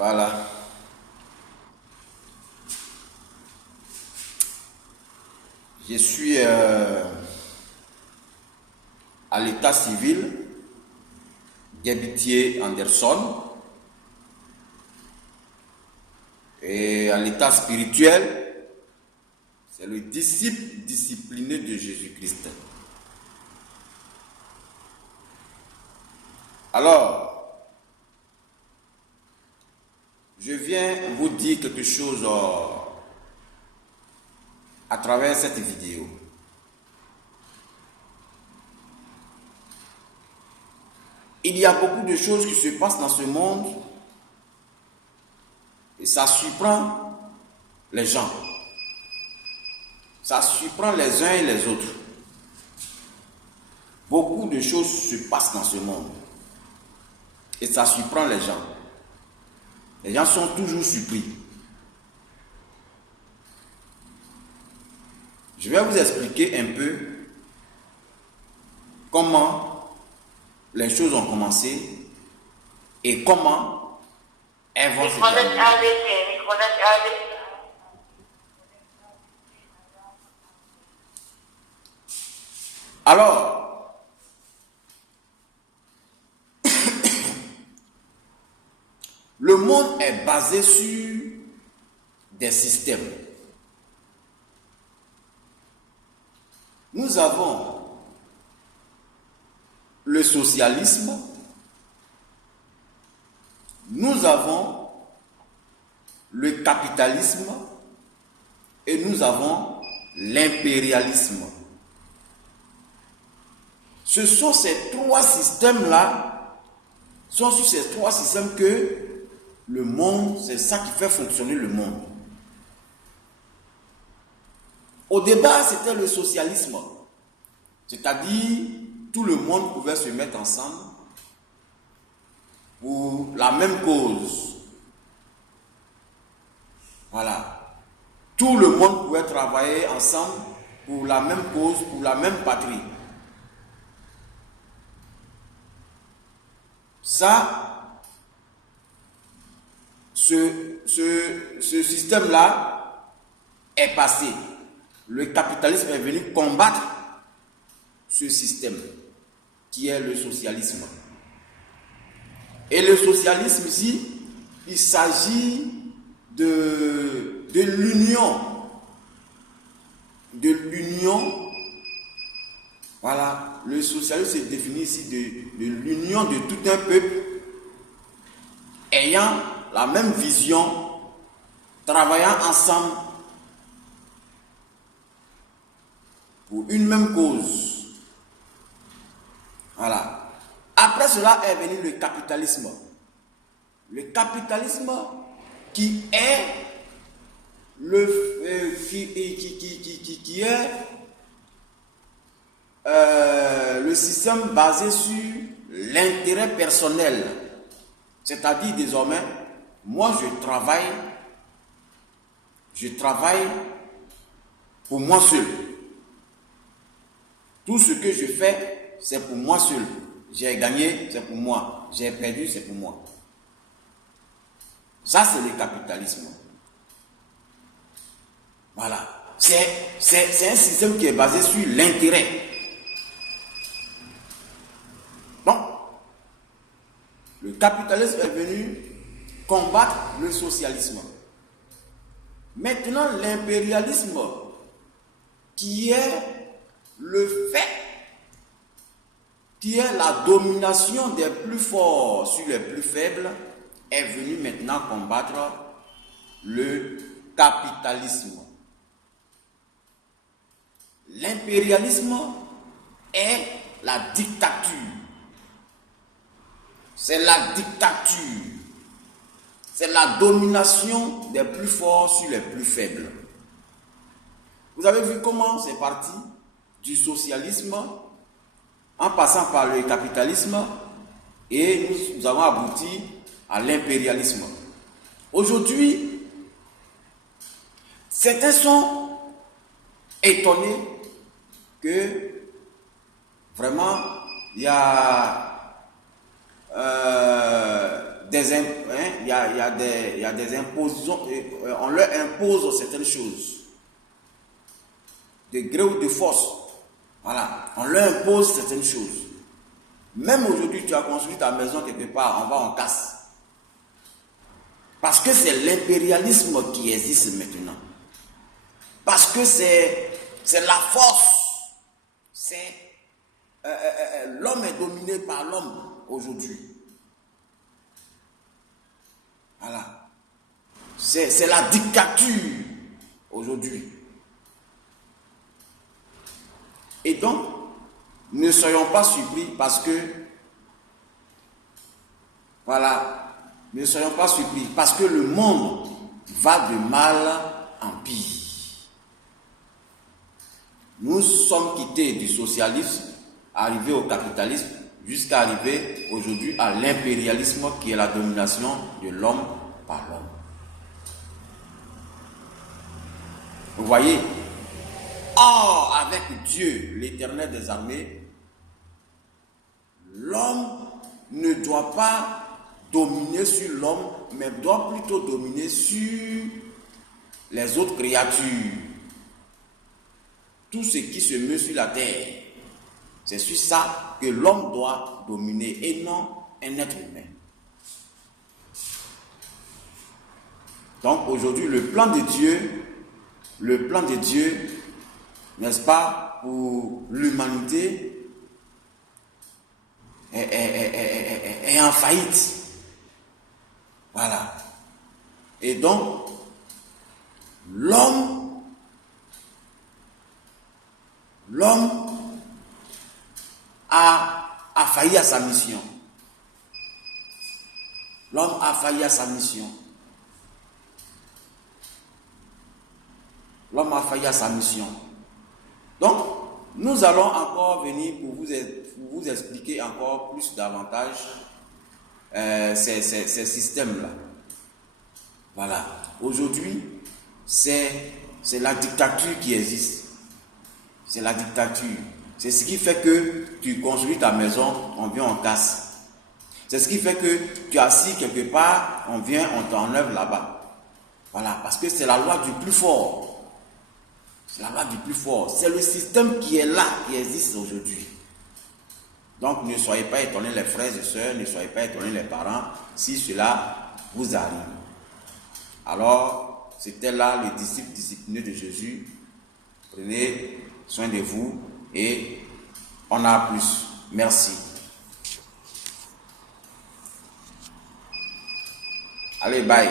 Voilà. Je suis à l'état civil, Gabitier Anderson, et à l'état spirituel, c'est le disciple discipliné de Jésus-Christ. Alors, je viens vous dire quelque chose à travers cette vidéo. Il y a beaucoup de choses qui se passent dans ce monde et ça surprend les gens. Ça surprend les uns et les autres. Beaucoup de choses se passent dans ce monde et ça surprend les gens. Les gens sont toujours surpris. Je vais vous expliquer un peu comment les choses ont commencé et comment elles vont se terminer. Alors, le monde est basé sur des systèmes. Nous avons le socialisme, nous avons le capitalisme et nous avons l'impérialisme. Ce sont ces trois systèmes-là, sont sur ces trois systèmes que le monde, c'est ça qui fait fonctionner le monde. Au départ, c'était le socialisme, c'est-à-dire tout le monde pouvait se mettre ensemble pour la même cause. Voilà. Tout le monde pouvait travailler ensemble pour la même cause, pour la même patrie. Ça, ce système-là est passé. Le capitalisme est venu combattre ce système qui est le socialisme. Et le socialisme ici, il s'agit de l'union. De l'union. Voilà, le socialisme se définit ici de l'union de tout un peuple ayant la même vision, travaillant ensemble pour une même cause. Voilà. Après cela est venu le capitalisme. Le capitalisme qui est le système basé sur l'intérêt personnel. C'est-à-dire désormais, moi je travaille pour moi seul. Tout ce que je fais, c'est pour moi seul. J'ai gagné, c'est pour moi. J'ai perdu, c'est pour moi. Ça, c'est le capitalisme. Voilà. C'est un système qui est basé sur l'intérêt. Donc, le capitalisme est venu combattre le socialisme. Maintenant, l'impérialisme, qui est le fait, qui est la domination des plus forts sur les plus faibles, est venu maintenant combattre le capitalisme. L'impérialisme est la dictature. C'est la dictature. C'est la domination des plus forts sur les plus faibles. Vous avez vu comment c'est parti du socialisme en passant par le capitalisme et nous avons abouti à l'impérialisme. Aujourd'hui, certains sont étonnés que vraiment il y a des il y a des impositions, on leur impose certaines choses, de gré ou de force. Voilà, on leur impose certaines choses. Même aujourd'hui, tu as construit ta maison quelque part, on casse. Parce que c'est l'impérialisme qui existe maintenant. Parce que c'est la force. L'homme est dominé par l'homme aujourd'hui. Voilà. C'est la dictature aujourd'hui. Et donc, ne soyons pas surpris parce que, voilà, ne soyons pas surpris parce que le monde va de mal en pire. Nous sommes quittés du socialisme, arrivés au capitalisme, jusqu'à arriver aujourd'hui à l'impérialisme qui est la domination de l'homme par l'homme. Vous voyez? Or, avec Dieu, l'Éternel des armées, l'homme ne doit pas dominer sur l'homme, mais doit plutôt dominer sur les autres créatures. Tout ce qui se meut sur la terre, c'est sur ça que l'homme doit dominer et non un être humain. Donc aujourd'hui, le plan de Dieu, n'est-ce pas, pour l'humanité est en faillite. Voilà. Et donc, l'homme a failli à sa mission. L'homme a failli à sa mission. L'homme a failli à sa mission. Donc, nous allons encore venir pour vous expliquer encore plus davantage ces systèmes-là. Voilà. Aujourd'hui, c'est la dictature qui existe. C'est la dictature. C'est ce qui fait que tu construis ta maison, on vient, on casse. C'est ce qui fait que tu es assis quelque part, on vient, on t'enlève là-bas. Voilà, parce que c'est la loi du plus fort. C'est la loi du plus fort. C'est le système qui est là, qui existe aujourd'hui. Donc ne soyez pas étonnés les frères et sœurs, ne soyez pas étonnés les parents, si cela vous arrive. Alors, c'était là les disciples disciplinés de Jésus. Prenez soin de vous et on a plus. Merci. Allez, bye.